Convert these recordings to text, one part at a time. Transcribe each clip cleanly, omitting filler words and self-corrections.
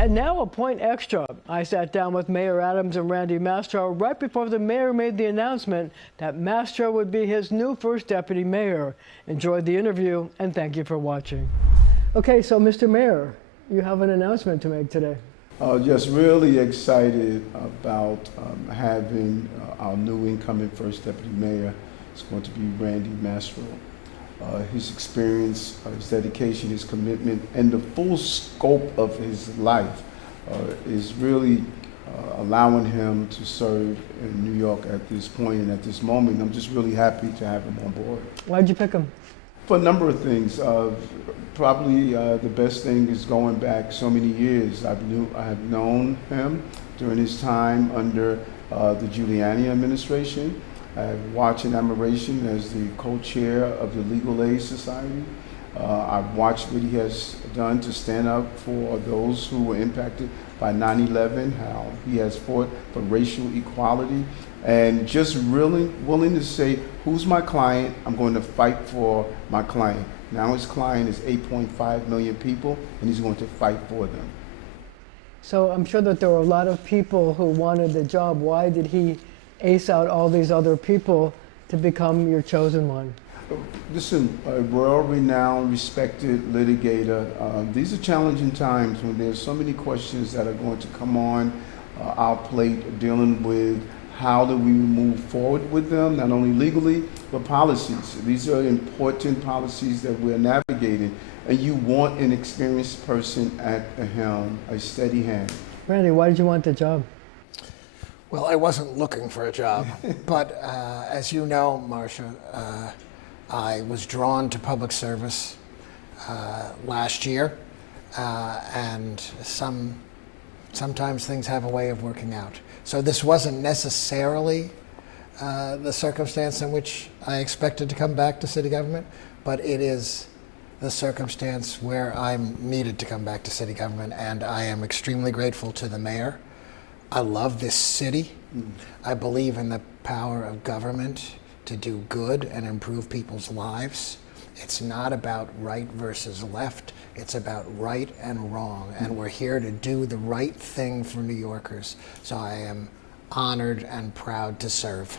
And now a point extra. I sat down with Mayor Adams and Randy Mastro right before the mayor made the announcement that Mastro would be his new first deputy mayor. Enjoyed the interview and thank you for watching. Okay, so Mr. Mayor, you have an announcement to make today. Just really excited about having our new incoming first deputy mayor. It's going to be Randy Mastro. His experience, his dedication, his commitment, and the full scope of his life is really allowing him to serve in New York at this point and at this moment. I'm just really happy to have him on board. Why'd you pick him? For a number of things. Probably the best thing is going back so many years. I have known him during his time under the Giuliani administration. I have watched in admiration as the co-chair of the Legal Aid Society. I've watched what he has done to stand up for those who were impacted by 9/11, how he has fought for racial equality, and just really willing to say, who's my client? I'm going to fight for my client. Now his client is 8.5 million people, and he's going to fight for them. So I'm sure that there were a lot of people who wanted the job. Why did he ace out all these other people to become your chosen one? Listen, a world-renowned, respected litigator. These are challenging times when there's so many questions that are going to come on our plate dealing with how do we move forward with them, not only legally, but policies. These are important policies that we're navigating, and you want an experienced person at the helm, a steady hand. Randy, why did you want the job? Well, I wasn't looking for a job, but as you know, Marcia, I was drawn to public service last year, and sometimes things have a way of working out. So this wasn't necessarily the circumstance in which I expected to come back to city government, but it is the circumstance where I'm needed to come back to city government, and I am extremely grateful to the mayor. I love this city. I believe in the power of government to do good and improve people's lives. It's not about right versus left. It's about right and wrong. And we're here to do the right thing for New Yorkers. So I am honored and proud to serve.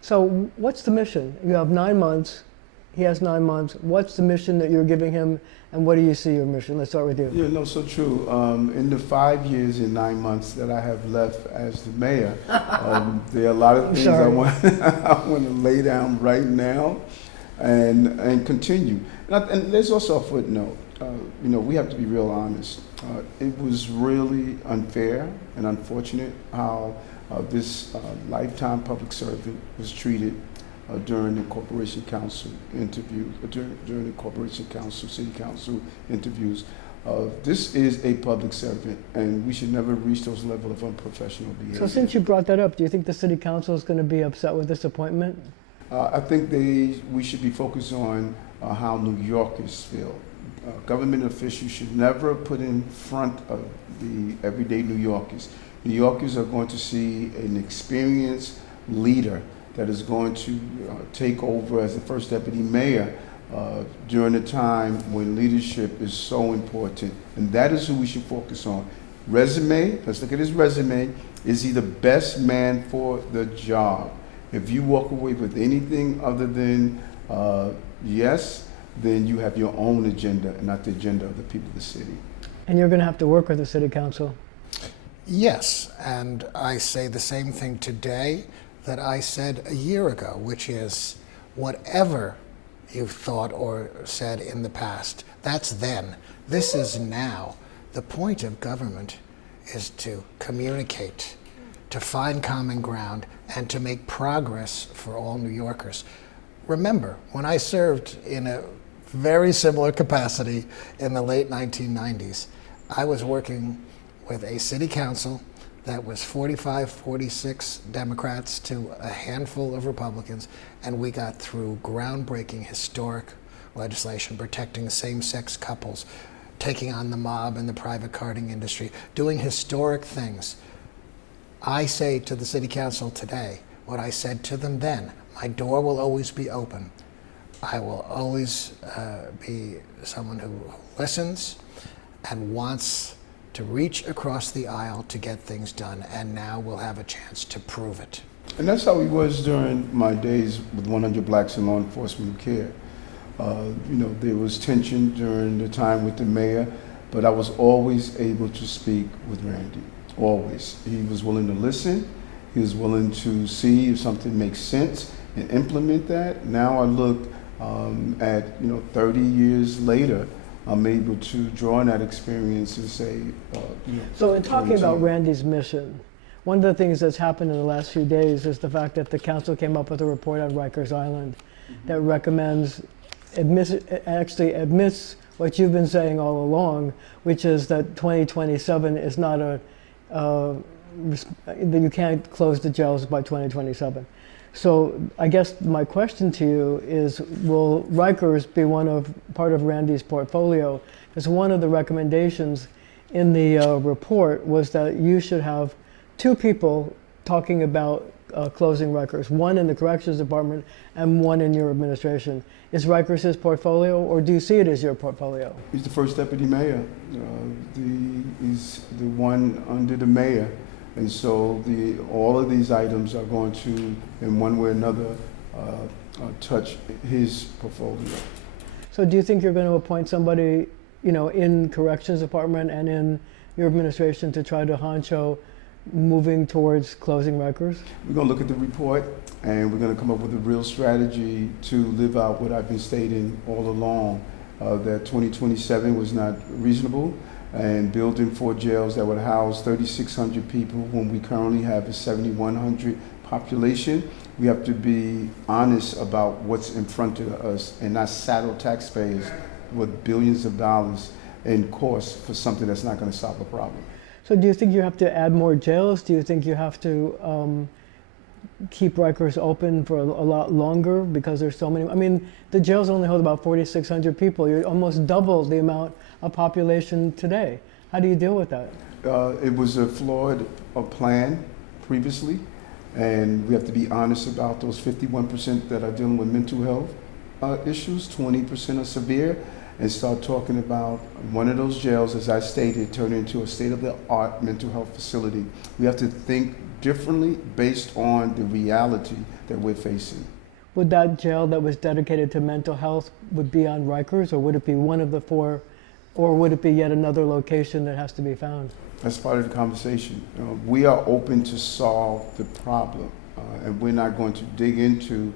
So what's the mission? You have 9 months. He has 9 months. What's the mission that you're giving him, and what do you see your mission? Let's start with you. Yeah, no, so true. In the 5 years and 9 months that I have left as the mayor, there are a lot of things I want to lay down right now and continue. And there's also a footnote. We have to be real honest. It was really unfair and unfortunate how this lifetime public servant was treated during the Corporation Council interview, during the Corporation Council, City Council interviews. This is a public servant, and we should never reach those levels of unprofessional behavior. So since you brought that up, do you think the City Council is going to be upset with this appointment? I think we should be focused on how New Yorkers feel. Government officials should never put in front of the everyday New Yorkers. New Yorkers are going to see an experienced leader that is going to take over as the first deputy mayor during a time when leadership is so important. And that is who we should focus on. Resume, let's look at his resume. Is he the best man for the job? If you walk away with anything other than yes, then you have your own agenda and not the agenda of the people of the city. And you're going to have to work with the City Council. Yes, and I say the same thing today that I said a year ago, which is whatever you've thought or said in the past, that's then. This is now. The point of government is to communicate, to find common ground, and to make progress for all New Yorkers. Remember, when I served in a very similar capacity in the late 1990s, I was working with a city council that was 45, 46 Democrats to a handful of Republicans, and we got through groundbreaking, historic legislation protecting same-sex couples, taking on the mob and the private carding industry, doing historic things. I say to the City Council today what I said to them then. My door will always be open. I will always be someone who listens and wants to reach across the aisle to get things done, and now we'll have a chance to prove it. And that's how it was during my days with 100 Blacks in Law Enforcement Care. There was tension during the time with the mayor, but I was always able to speak with Randy, always. He was willing to listen. He was willing to see if something makes sense and implement that. Now I look at 30 years later, I'm able to draw on that experience and say, So in talking about Randy's mission, one of the things that's happened in the last few days is the fact that the council came up with a report on Rikers Island that recommends, admits what you've been saying all along, which is that 2027 is not that you can't close the jails by 2027. So I guess my question to you is, will Rikers be part of Randy's portfolio? Because one of the recommendations in the report was that you should have two people talking about closing Rikers, one in the corrections department and one in your administration. Is Rikers his portfolio, or do you see it as your portfolio? He's the first deputy mayor. He's the one under the mayor. And so all of these items are going to, in one way or another, touch his portfolio. So do you think you're going to appoint somebody, in corrections department and in your administration to try to honcho moving towards closing Rikers? We're going to look at the report, and we're going to come up with a real strategy to live out what I've been stating all along, that 2027 was not reasonable, and building 4 jails that would house 3,600 people when we currently have a 7,100 population. We have to be honest about what's in front of us and not saddle taxpayers with billions of dollars in costs for something that's not going to solve a problem. So do you think you have to add more jails? Do you think you have to keep Rikers open for a lot longer because there's so many? I mean, the jails only hold about 4,600 people. You're almost double the amount of population today. How do you deal with that? It was a flawed plan previously, and we have to be honest about those 51% that are dealing with mental health issues, 20% are severe, and start talking about one of those jails, as I stated, turn into a state-of-the-art mental health facility. We have to think differently based on the reality that we're facing. Would that jail that was dedicated to mental health would be on Rikers, or would it be one of the 4, or would it be yet another location that has to be found? That's part of the conversation. We are open to solve the problem, and we're not going to dig into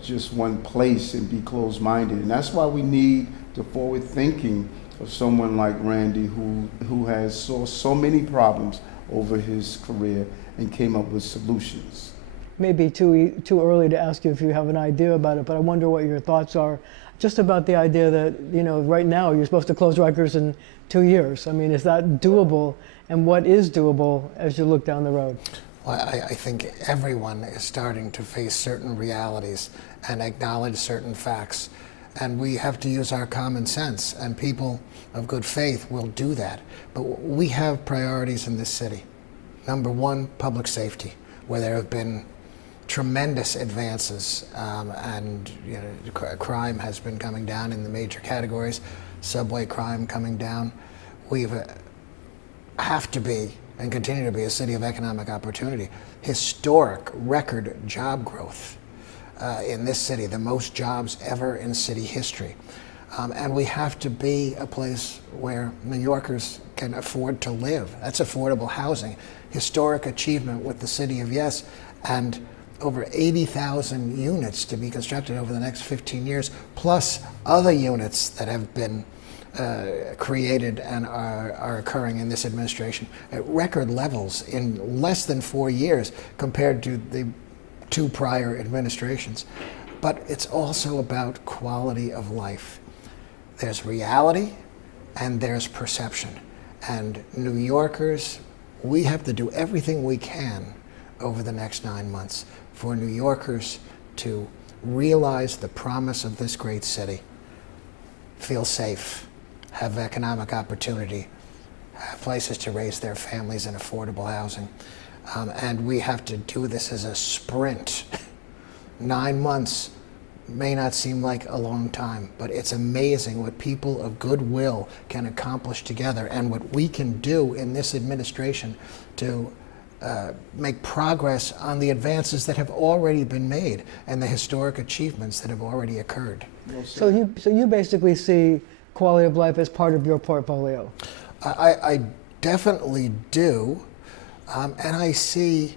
just one place and be closed-minded. And that's why we need the forward thinking of someone like Randy, who has saw so many problems over his career and came up with solutions. Maybe too early to ask you if you have an idea about it, but I wonder what your thoughts are just about the idea that, right now you're supposed to close Rikers in 2 years. I mean, is that doable, and what is doable as you look down the road? Well, I think everyone is starting to face certain realities and acknowledge certain facts. And we have to use our common sense, and people of good faith will do that. But we have priorities in this city. Number one, public safety, where there have been tremendous advances, and crime has been coming down in the major categories, subway crime coming down. We have to be and continue to be a city of economic opportunity. Historic record job growth in this city, the most jobs ever in city history. And we have to be a place where New Yorkers can afford to live. That's affordable housing. Historic achievement with the city of Yes, and over 80,000 units to be constructed over the next 15 years, plus other units that have been created and are occurring in this administration at record levels in less than 4 years compared to the 2 prior administrations. But it's also about quality of life. There's reality and there's perception. And New Yorkers, we have to do everything we can over the next 9 months for New Yorkers to realize the promise of this great city, feel safe, have economic opportunity, have places to raise their families in affordable housing. And we have to do this as a sprint. 9 months, may not seem like a long time, but it's amazing what people of goodwill can accomplish together and what we can do in this administration to make progress on the advances that have already been made and the historic achievements that have already occurred. So you basically see quality of life as part of your portfolio? I definitely do, and I see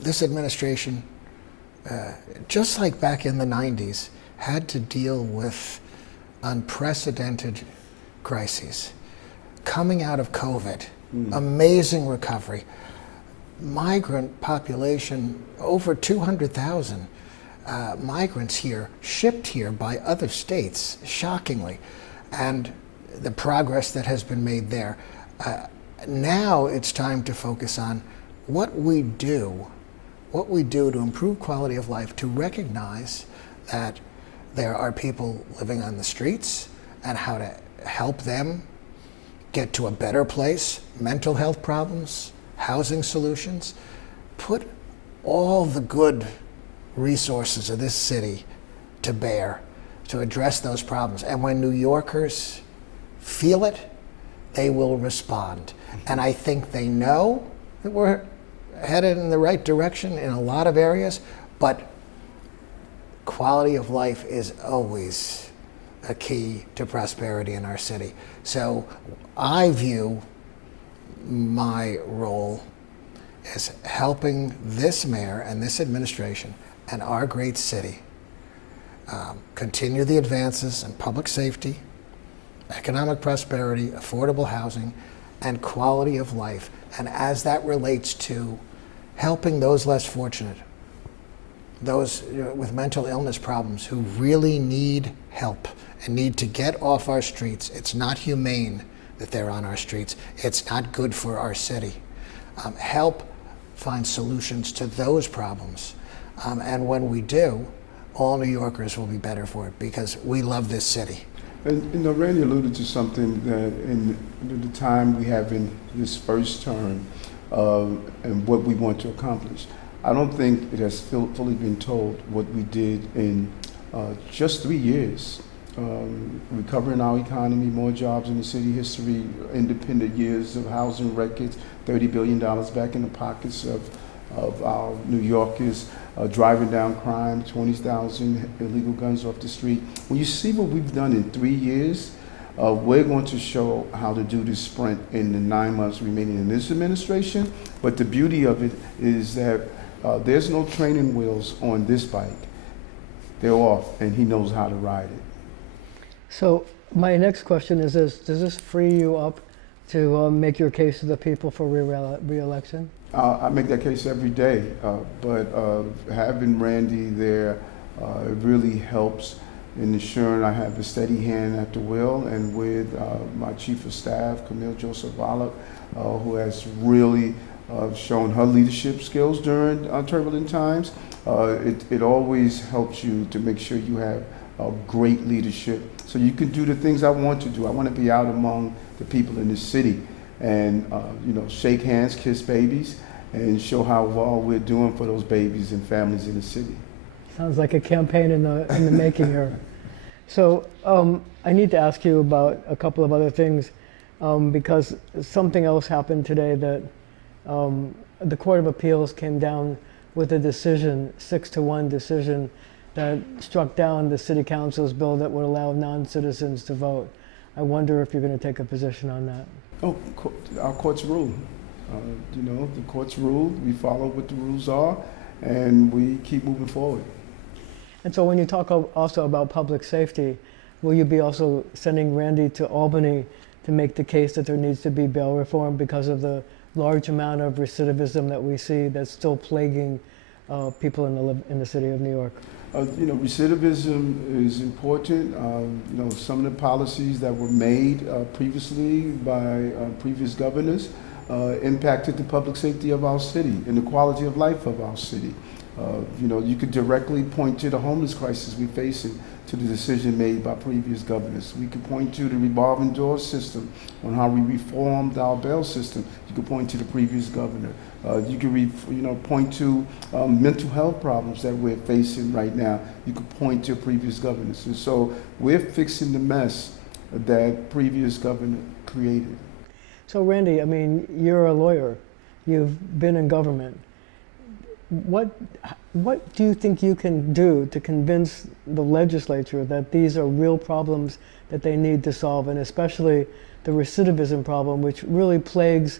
this administration, just like back in the 90s, had to deal with unprecedented crises. Coming out of COVID, amazing recovery. Migrant population, over 200,000 migrants here, shipped here by other states, shockingly, and the progress that has been made there. Now it's time to focus on what we do to improve quality of life, to recognize that there are people living on the streets and how to help them get to a better place, mental health problems, housing solutions, put all the good resources of this city to bear to address those problems. And when New Yorkers feel it, they will respond. And I think they know that we're headed in the right direction in a lot of areas, but quality of life is always a key to prosperity in our city. So I view my role as helping this mayor and this administration and our great city continue the advances in public safety, economic prosperity, affordable housing, and quality of life. And as that relates to helping those less fortunate, those with mental illness problems who really need help and need to get off our streets. It's not humane that they're on our streets. It's not good for our city. Help find solutions to those problems. And when we do, all New Yorkers will be better for it because we love this city. And Randy alluded to something that in the time we have in this first term and what we want to accomplish. I don't think it has fully been told what we did in just 3 years. Recovering our economy, more jobs in the city history, independent years of housing records, $30 billion back in the pockets of our New Yorkers, driving down crime, 20,000 illegal guns off the street. When you see what we've done in 3 years, we're going to show how to do this sprint in the 9 months remaining in this administration. But the beauty of it is that there's no training wheels on this bike. They're off, and he knows how to ride it. So my next question is this: does this free you up to make your case to the people for re-election? I make that case every day, but having Randy there, it really helps in ensuring I have a steady hand at the wheel, and with my chief of staff, Camille Joseph-Wallach, who has really shown her leadership skills during turbulent times. It always helps you to make sure you have great leadership so you can do the things I want to do. I want to be out among the people in this city and shake hands, kiss babies, and show how well we're doing for those babies and families in the city. Sounds like a campaign in the making here. So I need to ask you about a couple of other things because something else happened today that the Court of Appeals came down with a decision, 6-1 decision, that struck down the City Council's bill that would allow non-citizens to vote. I wonder if you're going to take a position on that. Oh, our court's rule. The court's rule, we follow what the rules are, and we keep moving forward. And so when you talk also about public safety, will you be also sending Randy to Albany to make the case that there needs to be bail reform because of the large amount of recidivism that we see that's still plaguing people in the city of New York? Recidivism is important. Some of the policies that were made previously by previous governors impacted the public safety of our city and the quality of life of our city. You could directly point to the homeless crisis we face in to the decision made by previous governors. We could point to the revolving door system on how we reformed our bail system. You could point to the previous governor. You could point to mental health problems that we're facing right now. You could point to previous governors. And so we're fixing the mess that previous governor created. So Randy, I mean, you're a lawyer. You've been in government. What do you think you can do to convince the legislature that these are real problems that they need to solve, and especially the recidivism problem, which really plagues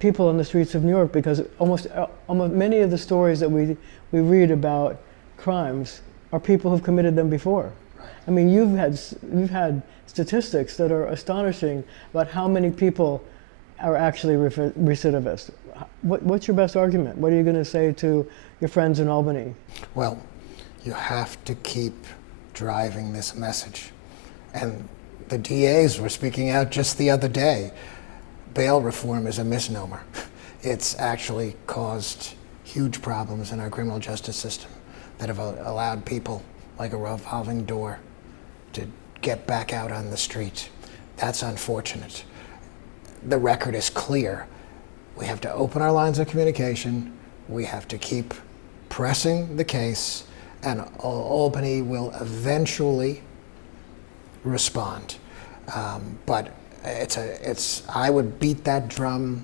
people on the streets of New York? Because almost many of the stories that we read about crimes are people who've committed them before. I mean, you've had statistics that are astonishing about how many people are actually recidivists. What's your best argument? What are you going to say to your friends in Albany? Well, you have to keep driving this message. And the DAs were speaking out just the other day. Bail reform is a misnomer. It's actually caused huge problems in our criminal justice system that have allowed people like a revolving door to get back out on the street. That's unfortunate. The record is clear. We have to open our lines of communication. We have to keep pressing the case, and Albany will eventually respond. But I would beat that drum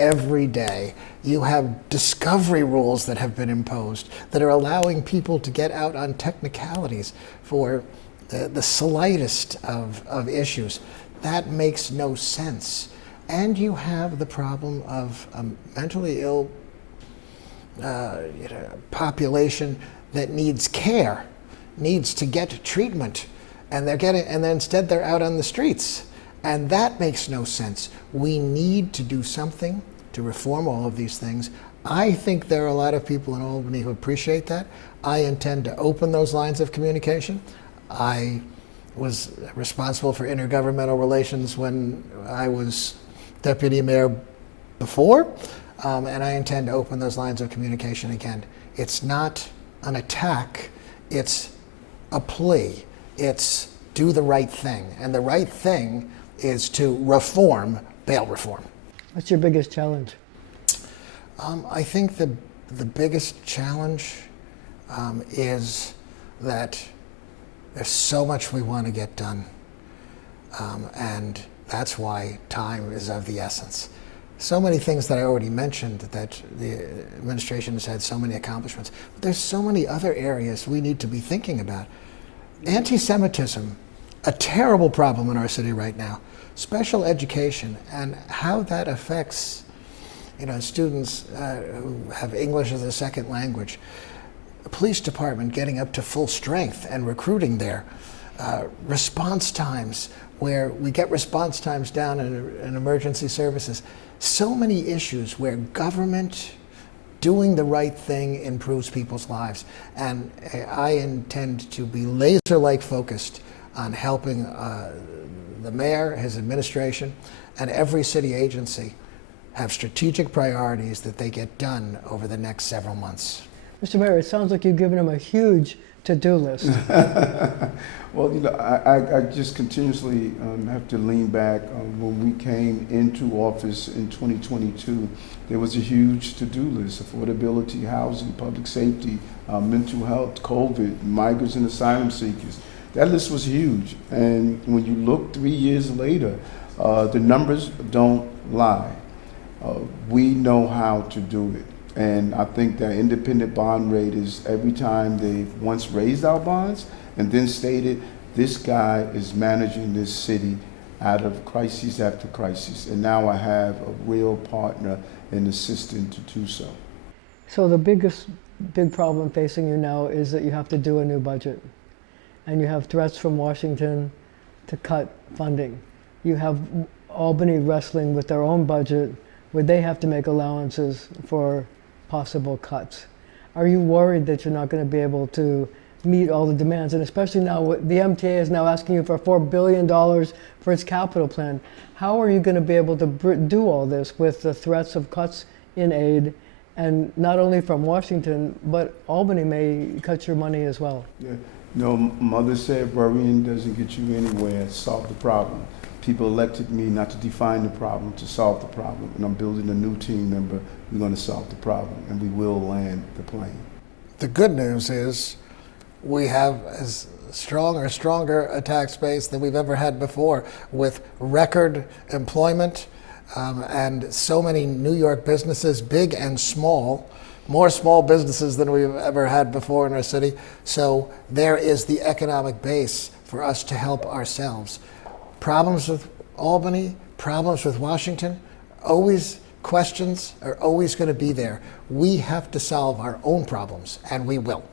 every day. You have discovery rules that have been imposed that are allowing people to get out on technicalities for the slightest of issues. That makes no sense. And you have the problem of a mentally ill population that needs care, needs to get treatment, and then instead they're out on the streets. And that makes no sense. We need to do something to reform all of these things. I think there are a lot of people in Albany who appreciate that. I intend to open those lines of communication. I was responsible for intergovernmental relations when I was deputy mayor before, and I intend to open those lines of communication again. It's not an attack, it's a plea. It's do the right thing, and the right thing is to reform bail reform. What's your biggest challenge? I think the biggest challenge is that there's so much we want to get done, and that's why time is of the essence. So many things that I already mentioned, that the administration has had so many accomplishments, but there's so many other areas we need to be thinking about. Anti-Semitism, a terrible problem in our city right now. Special education and how that affects, students who have English as a second language. The police department getting up to full strength and recruiting there. Response times, where we get response times down in emergency services. So many issues where government doing the right thing improves people's lives. And I intend to be laser-like focused on helping the mayor, his administration, and every city agency have strategic priorities that they get done over the next several months. Mr. Mayor, it sounds like you've given him a huge to-do list. Well, I just continuously have to lean back. When we came into office in 2022, there was a huge to-do list: affordability, housing, public safety, mental health, COVID, migrants and asylum seekers. That list was huge. And when you look 3 years later, the numbers don't lie. We know how to do it. And I think that independent bond rate is, every time they've once raised our bonds and then stated, this guy is managing this city out of crisis after crisis. And now I have a real partner and assistant to do so. So the big problem facing you now is that you have to do a new budget. And you have threats from Washington to cut funding. You have Albany wrestling with their own budget, where they have to make allowances for possible cuts. Are you worried that you're not going to be able to meet all the demands? And especially now, the MTA is now asking you for $4 billion for its capital plan. How are you going to be able to do all this with the threats of cuts in aid, and not only from Washington, but Albany may cut your money as well? Yeah. No, Mother said worrying doesn't get you anywhere. Solve the problem. People elected me not to define the problem, to solve the problem. And I'm building a new team member. We're going to solve the problem, and we will land the plane. The good news is we have as strong or stronger a tax base than we've ever had before, with record employment and so many New York businesses, big and small, more small businesses than we've ever had before in our city. So there is the economic base for us to help ourselves. Problems with Albany, problems with Washington, questions are always going to be there. We have to solve our own problems, and we will.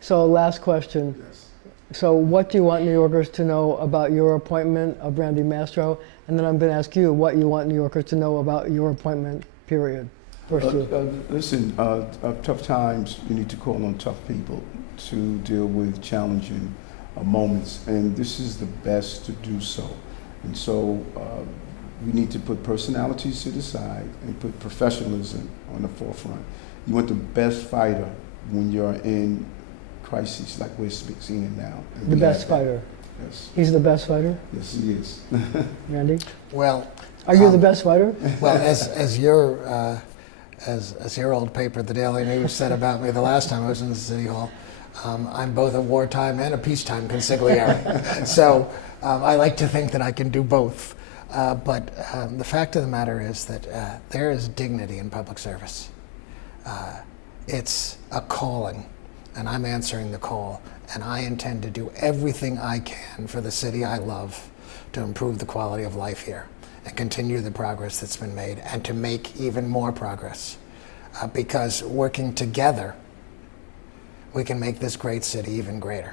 So last question. Yes. So what do you want New Yorkers to know about your appointment of Randy Mastro? And then I'm going to ask you what you want New Yorkers to know about your appointment, period. First you. Listen, tough times, you need to call on tough people to deal with challenging moments, and this is the best to do so. And so we need to put personalities to the side and put professionalism on the forefront. You want the best fighter when you're in crisis like we're seeing now. And The best fighter. Yes. He's the best fighter? Yes, he is. Randy? Well, Are you the best fighter? well, as your old paper, the Daily News, said about me the last time I was in the City Hall, I'm both a wartime and a peacetime consigliere. So I like to think that I can do both. But the fact of the matter is that there is dignity in public service. It's a calling, and I'm answering the call. And I intend to do everything I can for the city I love to improve the quality of life here and continue the progress that's been made and to make even more progress. Because working together, we can make this great city even greater.